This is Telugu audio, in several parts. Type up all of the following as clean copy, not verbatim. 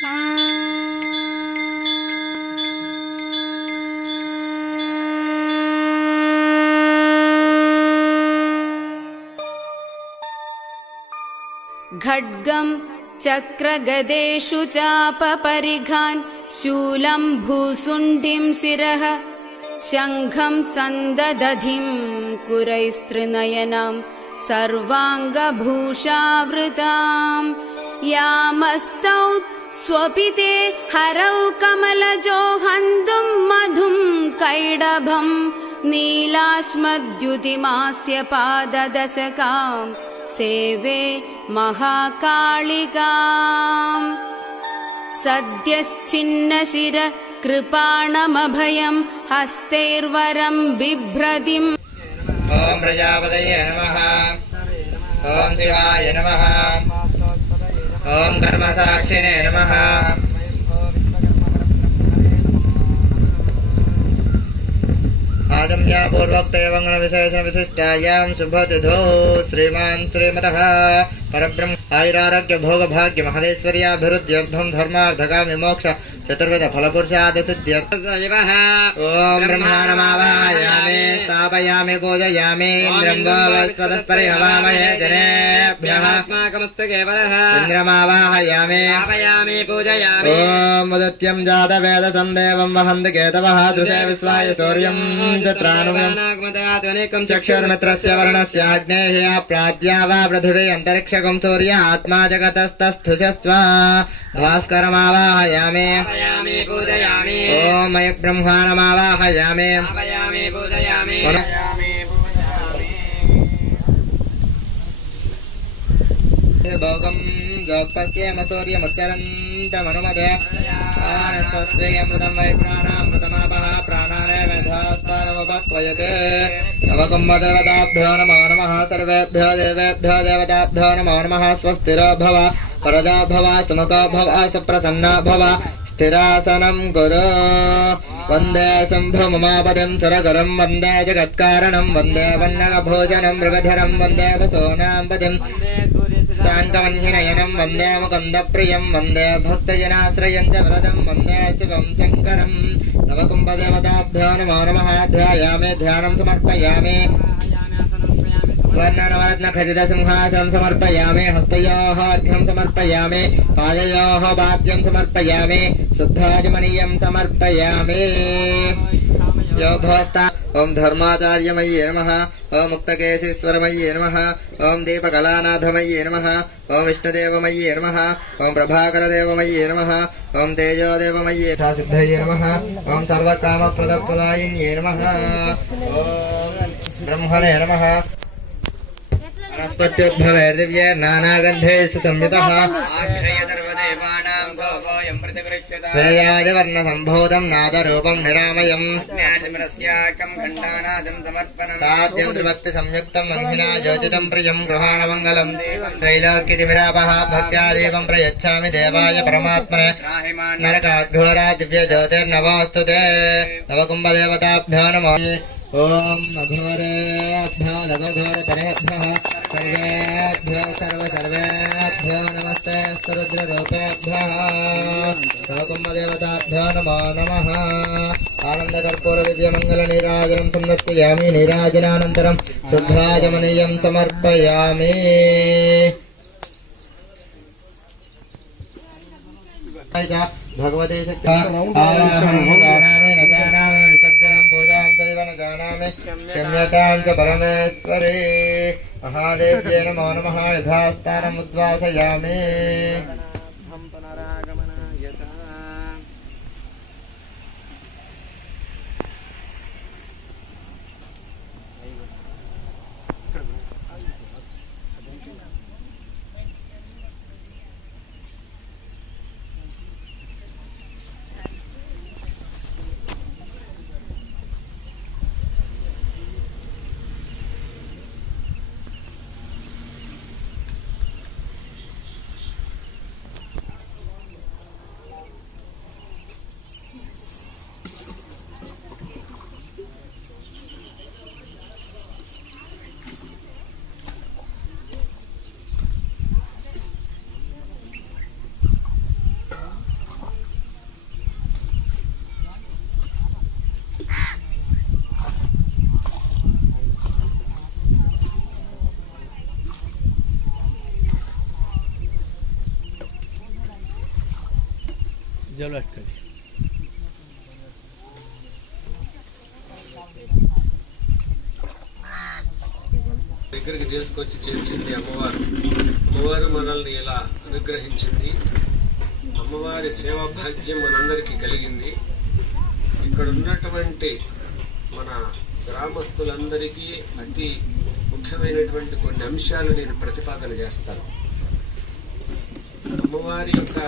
खड्गं चक्रगदेषु चापपरिघान् शूलं भूसुण्डिं शिरः शङ्खं सन्ददधिं कुरैस्त्रिनयनां सर्वाङ्गभूषावृतां यामस्तौ स्वपिते हरौ कमलजो हन्तुं मधुं कैडभं नीलाश्मद्युतिमास्य पाददशकां सेवे महाकालिकाम् सद्यश्चिन्नशिर कृपाणमभयं हस्तैर्वरं बिभ्रतिम्। ओम प्रजापतये नमः। ओम शिवाय नमः। ओम कर्मसाक्षिणे नमः। आदम्या पूर्वोक्त मंगल विशेषण विशिष्टायां शुभतिथौ श्रीमान् श्रीमतः परब्रह्म आयुरारोग्य भोग भाग्य महदेश्वर्याभिवृद्ध्यर्थं धर्मार्थकामि मोक्ष चतुर्विध फलपुरुषादिसिद्ध्यर्थं ओम ब्रह्माणमावाहयामि स्थापयामि पूजयामि इन्द्रं वो वस्वतस्परि हवामहे जनेभ्यः इन्द्रमावाहयामि स्थापयामि पूजयामि ओम उदित्यं जातवेदसं देवं वहन्ति केतवः दृशे विश्वाय सूर्यं चत्रानुगं चक्षुर्मित्रस्य वर्णस्य अग्नेः प्राज्ञा वा पृथिवी अन्तरिक्षकं सूर्य आत्मा जगतस्तस्थुषस्त्वा भास्करमावाहयामि पूजयामि ओम मय ब्रह्माणमावाहयामि पूजयामि भोगं गोपस्येम सूर्यमुच्चरन्तमनुमते आनस्वस्त्वेऽमृतं वै प्राणामृतमापः प्राणानेव धास्तानमुपक्वयते नवकुम्भदेवताभ्यो नमो नमः सर्वेभ्यो देवेभ्यो देवताभ्यो नमो नमः स्वस्तिरो भव वरदा भव सुमुखो भव सुप्रसन्ना भव स्थिरासनं कुरु वन्दे शम्भुमुमापतिं सुरगुरुं वन्दे जगत्कारणं वन्दे वन्नगभूषणं मृगधरं वन्दे वसोनाम्पतिं शाङ्कवह्निनयनं वन्दे मुकुन्दप्रियं वन्दे भक्तजनाश्रयं च वरदं वन्दे शिवं शङ्करं नवकुम्भदेवताभ्यो नमो नमः ध्यायामि ध्यानं समर्पयामि स्वर्णनवरत्नखचितसिंहासनं समर्पयामि हस्तयोः अर्घ्यं समर्पयामि पादयोः पाद्यं समर्पयामि शुद्धाजमनीयं समर्पयामि यो भवस्ता ओम धर्माचार्यमय्ये नमः ओम मुक्तकेशीश्वरमय्ये नमः ओम दीपकलानाथमय्ये नमः ओम विष्णुदेवमय्ये नमः ओम प्रभाकरदेवमय्ये नमः ओम तेजोदेवमय्ये सिद्धये नमः ओम सर्वकामप्रदप्रदायिन्ये नमः ओम ब्रह्मणे नमः वनस्पत्युद्भवे दिव्ये नानागन्धेषु संयुतः श्रेयादिवर्णसम्भूतं नादरूपं निरामयम् साध्यं त्रिभक्तिसंयुक्तं मन्हिना ज्योतितं प्रियं गृहाणमङ्गलं त्रैलोक्यतिमिरापः भक्त्या देवं प्रयच्छामि देवाय परमात्मने नरकाद्घोरा दिव्यज्योतिर्नमोऽस्तु ते नवकुम्भदेवताभ्यो नमो ओम अघोरेभ्यो लघुघोरतरेभ्यः सर्वेभ्यो सर्वेभ्यो नमस्ते रुद्ररूपेभ्यः नवकुम्भदेवताभ्यो नमो नमः आनन्दकर्पूरदिव्यमङ्गलनीराजनं सन्दर्शयामि नीराजनानन्तरं शुद्धाजमनीयं समर्पयामि भगवते क्षम्यतां च परमेश्वरे महादेव्ये नमो नमः यथास्थानम् उद्वासयामि దగ్గరికి తీసుకొచ్చి చేర్చింది అమ్మవారు మనల్ని ఇలా అనుగ్రహించింది. అమ్మవారి సేవా భాగ్యం మనందరికీ కలిగింది. ఇక్కడ ఉన్నటువంటి మన గ్రామస్తులందరికీ అతి ముఖ్యమైనటువంటి కొన్ని అంశాలు నేను ప్రతిపాదన చేస్తాను. అమ్మవారి యొక్క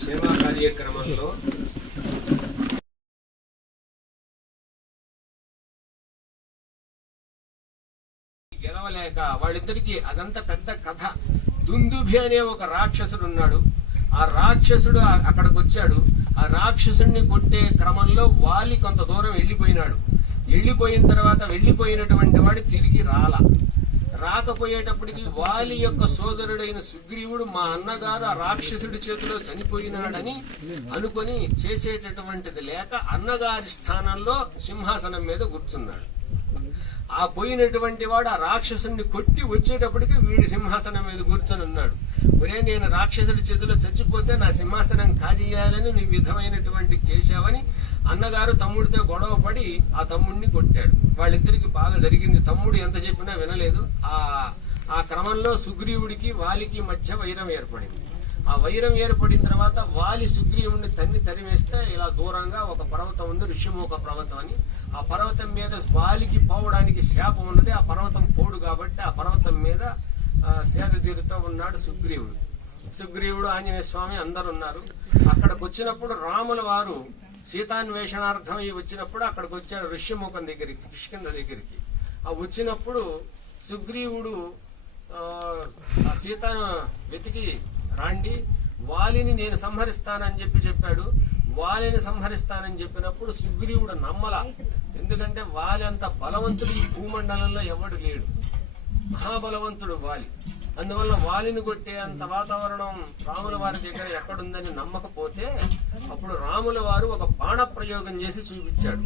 సేవా కార్యక్రమంలో గెలవలేక వాళ్ళిద్దరికి అదంతా పెద్ద కథ. దుందుభి అనే ఒక రాక్షసుడు ఉన్నాడు. ఆ రాక్షసుడు అక్కడికి వచ్చాడు. ఆ రాక్షసుడిని కొట్టే క్రమంలో వాలి కొంత దూరం వెళ్లిపోయినాడు. వెళ్లిపోయిన తర్వాత వెళ్లిపోయినటువంటి వాడు తిరిగి రాకపోయేటప్పటికి వాలి యొక్క సోదరుడైన సుగ్రీవుడు మా అన్నగారు ఆ రాక్షసుడి చేతిలో చనిపోయినాడని అనుకొని చేసేటటువంటిది లేక అన్నగారి స్థానంలో సింహాసనం మీద కూర్చున్నాడు. ఆ పోయినటువంటి వాడు ఆ రాక్షసుని కొట్టి వచ్చేటప్పటికి వీడి సింహాసనం మీద కూర్చొని ఉన్నాడు. ఒరే, నేను రాక్షసుడి చేతిలో చచ్చిపోతే నా సింహాసనం కాజేయాలని నీ విధమైనటువంటి చేశావని అన్నగారు తమ్ముడితో గొడవ పడి ఆ తమ్ముడిని కొట్టాడు. వాళ్ళిద్దరికి బాగా జరిగింది. తమ్ముడు ఎంత చెప్పినా వినలేదు. ఆ క్రమంలో సుగ్రీవుడికి వాలికి మధ్య వైరం ఏర్పడింది. ఆ వైరం ఏర్పడిన తర్వాత వాలి సుగ్రీవుడిని తరివేస్తే ఇలా దూరంగా ఒక పర్వతం ఉంది, ఋష్యముఖ పర్వతం అని. ఆ పర్వతం మీద వాలికి పోవడానికి శాపం ఉన్నది. ఆ పర్వతం పోడు కాబట్టి ఆ పర్వతం మీద సేద తీరుతూ ఉన్నాడు సుగ్రీవుడు ఆంజనేయ స్వామి అందరు ఉన్నారు. అక్కడికి వచ్చినప్పుడు రాముల వారు సీతాన్వేషణార్థం వచ్చినప్పుడు అక్కడికి వచ్చాడు ఋష్యముఖం దగ్గరికి, కిష్కింధ దగ్గరికి. ఆ వచ్చినప్పుడు సుగ్రీవుడు ఆ సీతను వెతికి రాండి, వాలిని నేను సంహరిస్తానని చెప్పాడు. వాలిని సంహరిస్తానని చెప్పినప్పుడు సుగ్రీవుడు నమ్మల. ఎందుకంటే వాలి అంత బలవంతుడు ఈ భూమండలంలో ఎవడు లేడు, మహాబలవంతుడు వాలి. అందువల్ల వాలిని కొట్టే అంత వాతావరణం రాముల వారి దగ్గర ఎక్కడుందని నమ్మకపోతే అప్పుడు రాముల వారు ఒక బాణ ప్రయోగం చేసి చూపించాడు.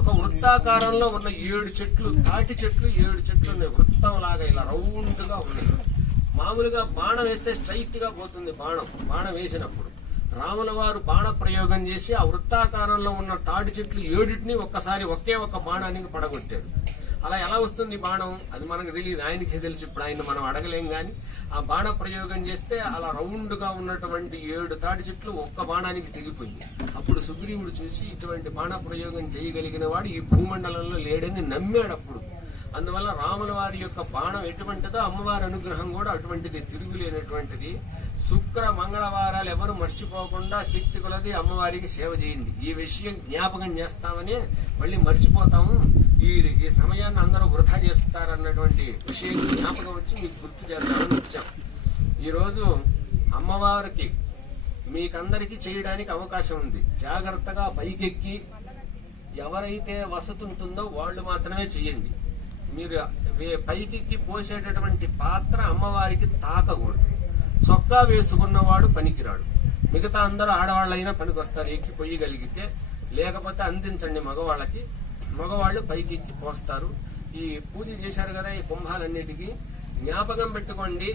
ఒక వృత్తాకారంలో ఉన్న 7 చెట్లు, తాటి చెట్లు 7 చెట్లు ఉన్నాయి. వృత్తం లాగా ఇలా రౌండ్ గా ఉన్నాయి. మామూలుగా బాణం వేస్తే స్ట్రైట్ గా పోతుంది. బాణం వేసినప్పుడు రాముల వారు బాణ ప్రయోగం చేసి ఆ వృత్తాకారంలో ఉన్న తాటి చెట్లు 7టిని ఒక్కసారి ఒకే ఒక్క బాణానికి పడగొట్టాడు. అలా ఎలా వస్తుంది బాణం అది మనకు తెలియదు, ఆయనకే తెలుసు. ఇప్పుడు ఆయన మనం అడగలేం గాని ఆ బాణ ప్రయోగం చేస్తే అలా రౌండ్ గా ఉన్నటువంటి 7 తాటి చెట్లు ఒక్క బాణానికి తెగిపోయింది. అప్పుడు సుగ్రీవుడు చూసి ఇటువంటి బాణ ప్రయోగం చేయగలిగిన వాడు ఈ భూమండలంలో లేడని నమ్మాడు అప్పుడు. అందువల్ల రాముల వారి యొక్క బాణం ఎటువంటిదో అమ్మవారి అనుగ్రహం కూడా అటువంటిది, తిరుగులేనటువంటిది. శుక్ర మంగళవారాలు ఎవరు మర్చిపోకుండా శక్తి కొలది అమ్మవారికి సేవ చేయండి. ఈ విషయం జ్ఞాపకం చేస్తామని మళ్ళీ మర్చిపోతాము. ఈ సమయాన్ని అందరూ వృధా చేస్తారన్నటువంటి విషయం జ్ఞాపకం వచ్చి మీకు గుర్తు చేద్దామని వచ్చాం. ఈరోజు అమ్మవారికి మీకందరికీ చేయడానికి అవకాశం ఉంది. జాగ్రత్తగా పైకెక్కి ఎవరైతే వసతి ఉంటుందో వాళ్ళు మాత్రమే చెయ్యండి. మీరు పైకెక్కి పోసేటటువంటి పాత్ర అమ్మవారికి తాకకూడదు. చొక్కా వేసుకున్నవాడు పనికిరాడు. మిగతా అందరూ ఆడవాళ్ళైనా పనికి వస్తారు ఎక్కి పొయ్యగలిగితే. లేకపోతే అందించండి మగవాళ్ళకి. మగవాళ్ళు పైకెక్కి పోస్తారు. ఈ పూజ చేశారు కదా ఈ కుంభాలన్నిటికీ జ్ఞాపకం పెట్టుకోండి.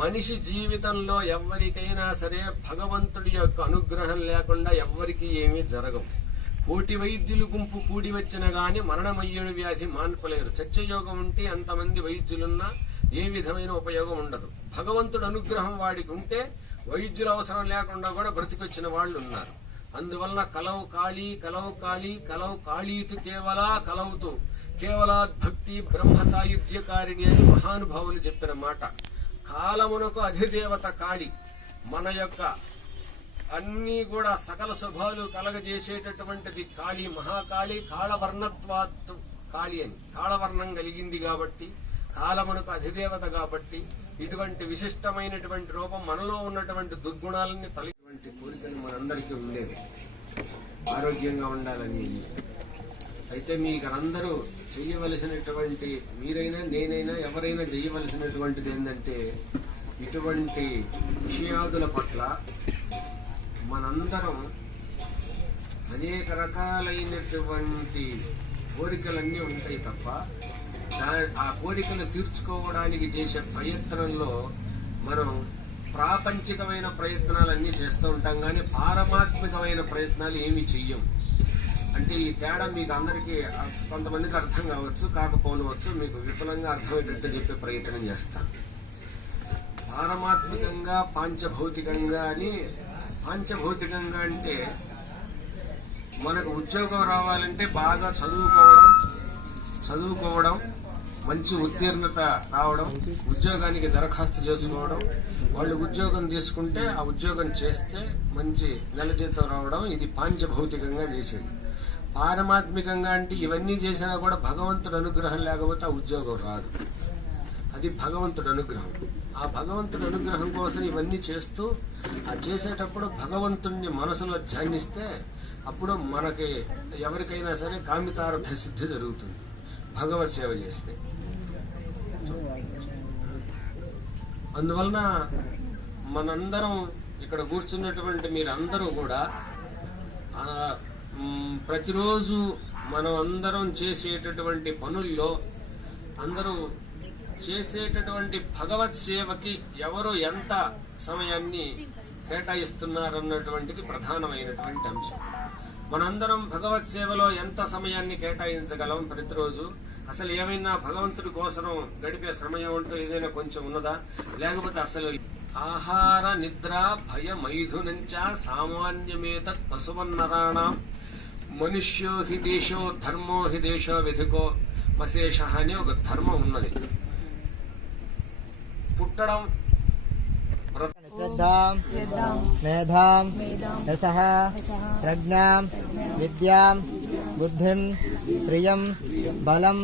మనిషి జీవితంలో ఎవరికైనా సరే భగవంతుడి యొక్క అనుగ్రహం లేకుండా ఎవ్వరికీ ఏమీ జరగవు. కోటి వైద్యులు గుంపు కూడి వచ్చిన గాని మరణమయ్యేడు వ్యాధి మాన్పలేరు. చర్చయోగం ఉంటే అంతమంది వైద్యులున్నా ఏ విధమైన ఉపయోగం ఉండదు. భగవంతుడు అనుగ్రహం వాడికి ఉంటే వైద్యుల అవసరం లేకుండా కూడా బ్రతికొచ్చిన వాళ్ళు ఉన్నారు. అందువలన కలవు కాళీతు కలవుతూ కేవలాద్భక్తి బ్రహ్మ సాయుధ్యకారిణి అని మహానుభావులు చెప్పిన మాట. కాలమునకు అధిదేవత కాళి. మన యొక్క అన్ని కూడా సకల శుభాలు కలగజేసేటటువంటిది కాళీ, మహాకాళి. కాళవర్ణత్వాత్తు కాళి అని, కాళవర్ణం కలిగింది కాబట్టి, కాలమునకు అధిదేవత కాబట్టి ఇటువంటి విశిష్టమైనటువంటి రూపం మనలో ఉన్నటువంటి దుర్గుణాలని తొలగినటువంటి కోరికలు మనందరికీ ఉండేవి. ఆరోగ్యంగా ఉండాలని. అయితే మీరందరూ చేయవలసినటువంటి, మీరైనా నేనైనా ఎవరైనా చేయవలసినటువంటిది ఏంటంటే ఇటువంటి విషయాదుల పట్ల మనందరం అనేక రకాలైనటువంటి కోరికలన్నీ ఉంటాయి తప్ప ఆ కోరికలు తీర్చుకోవడానికి చేసే ప్రయత్నంలో మనం ప్రాపంచికమైన ప్రయత్నాలన్నీ చేస్తూ ఉంటాం కానీ పారమాత్మికమైన ప్రయత్నాలు ఏమి చెయ్యం. అంటే ఈ తేడా మీకు అందరికీ కొంతమందికి అర్థం కావచ్చు, కాకపోనవచ్చు. మీకు విపులంగా అర్థమయ్యేటట్టు చెప్పే ప్రయత్నం చేస్తాను. పారమాత్మికంగా పాంచభౌతికంగా అని. పాంచభౌతికంగా అంటే మనకు ఉద్యోగం రావాలంటే బాగా చదువుకోవడం, మంచి ఉత్తీర్ణత రావడం, ఉద్యోగానికి దరఖాస్తు చేసుకోవడం, వాళ్ళు ఉద్యోగం తీసుకుంటే ఆ ఉద్యోగం చేస్తే మంచి నెల జీతం రావడం, ఇది పాంచభౌతికంగా చేసేది. పారమాత్మికంగా అంటే ఇవన్నీ చేసినా కూడా భగవంతుడు అనుగ్రహం లేకపోతే ఆ ఉద్యోగం రాదు. అది భగవంతుడు అనుగ్రహం. ఆ భగవంతుడి అనుగ్రహం కోసం ఇవన్నీ చేస్తూ ఆ చేసేటప్పుడు భగవంతుణ్ణి మనసులో ధ్యానిస్తే అప్పుడు మనకి ఎవరికైనా సరే కామితార్థ సిద్ధి జరుగుతుంది భగవత్ సేవ చేస్తే. అందువలన మనందరం ఇక్కడ కూర్చున్నటువంటి మీరందరూ కూడా ప్రతిరోజు మనం అందరం చేసేటటువంటి పనుల్లో అందరూ చేసేటటువంటి భగవత్ సేవకి ఎవరు ఎంత సమయాన్ని కేటాయిస్తున్నారన్నటువంటిది ప్రధానమైనటువంటి అంశం. మనందరం భగవత్ సేవలో ఎంత సమయాన్ని కేటాయించగలం ప్రతిరోజు? అసలు ఏమైనా భగవంతుడి కోసం గడిపే సమయం అంటూ ఏదైనా కొంచెం ఉన్నదా? లేకపోతే అసలు ఆహార నిద్ర భయ మైథునంచ సామాన్యమేతత్ పశువన్నరాణం మనుష్యో హి దేశో ధర్మో హి దేశో విధికో మశేష అని ఒక ధర్మం ఉన్నది. పుట్టడం, శ్రద్ధాం మేధాం యశః ప్రజ్ఞాం విద్యాం బుద్ధిం ప్రియం బలం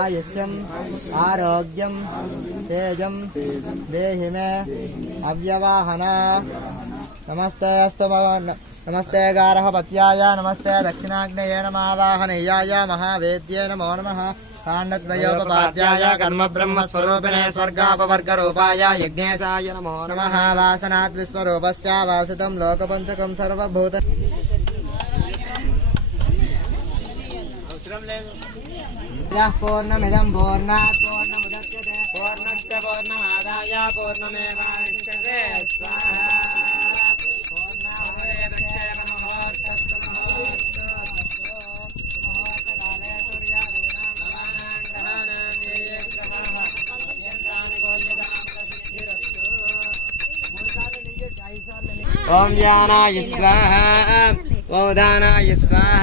ఆయుష్యం ఆరోగ్యం తేజం దేహి మే అవ్యవాహన. నమస్తే గార్హపత్యాయ నమస్తే దక్షిణాగ్నేయ నమావాహనేయాయ మహావేద్యే నమో నమః. కాండద్వయోపపాద్యాయ కర్మ బ్రహ్మ స్వరూపిణే స్వర్గాపవర్గ రూపాయ యజ్ఞేశాయ నమో నమః. వాసనాత్ విశ్వరూపస్య వాసితం లోకపంచకం సర్వభూత. పూర్ణమిదం పూర్ణాత్ పూర్ణముదచ్యతే పూర్ణస్య పూర్ణమాదాయ పూర్ణమేవావశిష్యతే. స్వాహా. ఓం జ్ఞానాయ స్వాహ ఓం దానాయ స్వాహ.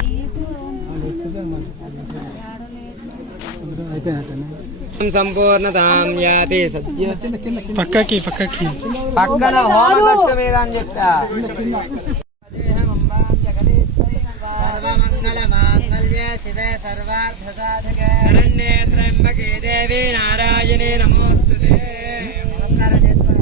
సంపూర్ణతాం యాతి సత్య. పక్కకి పక్కన హోమగట్టు మీద అని చెప్తా. సర్వమంగళమాంగళ్యే శివే సర్వార్థసాధకే శరణ్యే త్ర్యంబకే దేవి నారాయణే నమోస్తుతే. నమస్కారం చేసుకొని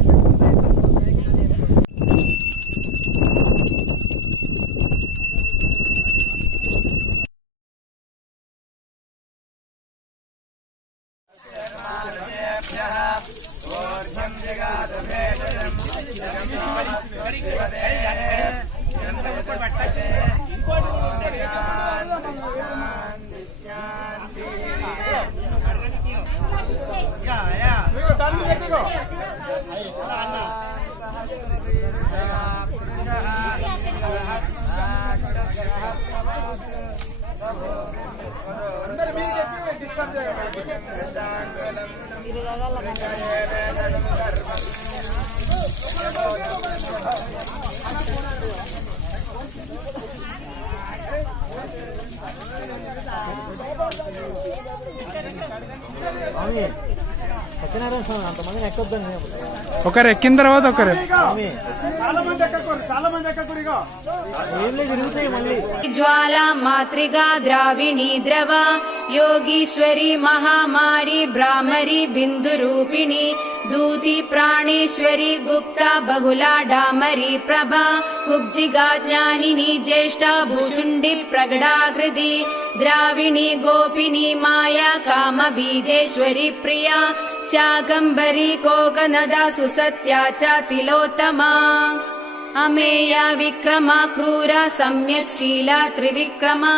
ఒకరు ఎక్కిన తర్వాత ఒకరు ज्वाला मातृगा द्राविणी द्रवा योगीश्वरी महामारी भ्रामरी बिन्दुरूपिणी दूती प्राणेश्वरी गुप्ता बहुला डामरी प्रभा कुब्जिगा ज्ञानिनी ज्येष्ठा भूचुण्डी प्रगडाकृति द्राविणी गोपिनी माया कामबीजेश्वरी प्रिया शाकम्भरी कोकनदा सुसत्या च तिलोत्तमा अमेया विक्रमा क्रूरा सम्यक् शीला त्रिविक्रमा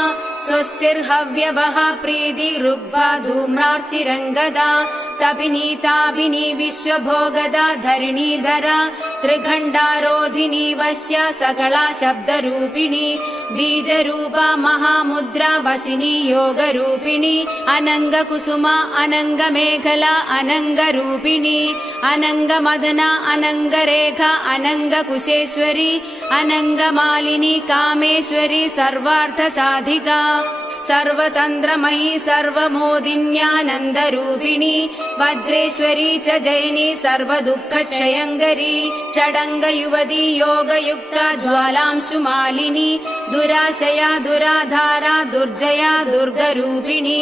स्वस्तिर्हव्यवः प्रीति ऋग्वा धूम्रार्चिरङ्गदा तपिनीताभिनी विश्वभोगदा धरणीधरा त्रिखण्डारोधिनी वश्य सकला शब्दरूपिणी बीजरूपा महामुद्रा वशिनी योगरूपिणी अनङ्गकुसुमा अनङ्गमेखला अनङ्गरूपिणी अनङ्गमदना अनङ्गरेखा अनङ्गकुशेश्वरी अनङ्गमालिनी कामेश्वरी सर्वार्थसाधिका सर्वतन्त्रमयी सर्वमोदिन्यानन्दरूपिणी वज्रेश्वरी च जैनी सर्वदुःखक्षयङ्करी षडङ्गयुवती योगयुक्ता ज्वालांशुमालिनी दुराशया दुराधारा दुर्जया दुर्गरूपिणी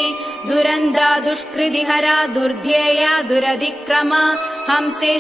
दुरन्दा दुष्कृतिहरा दुर्ध्येया दुरधिक्रमा हंसे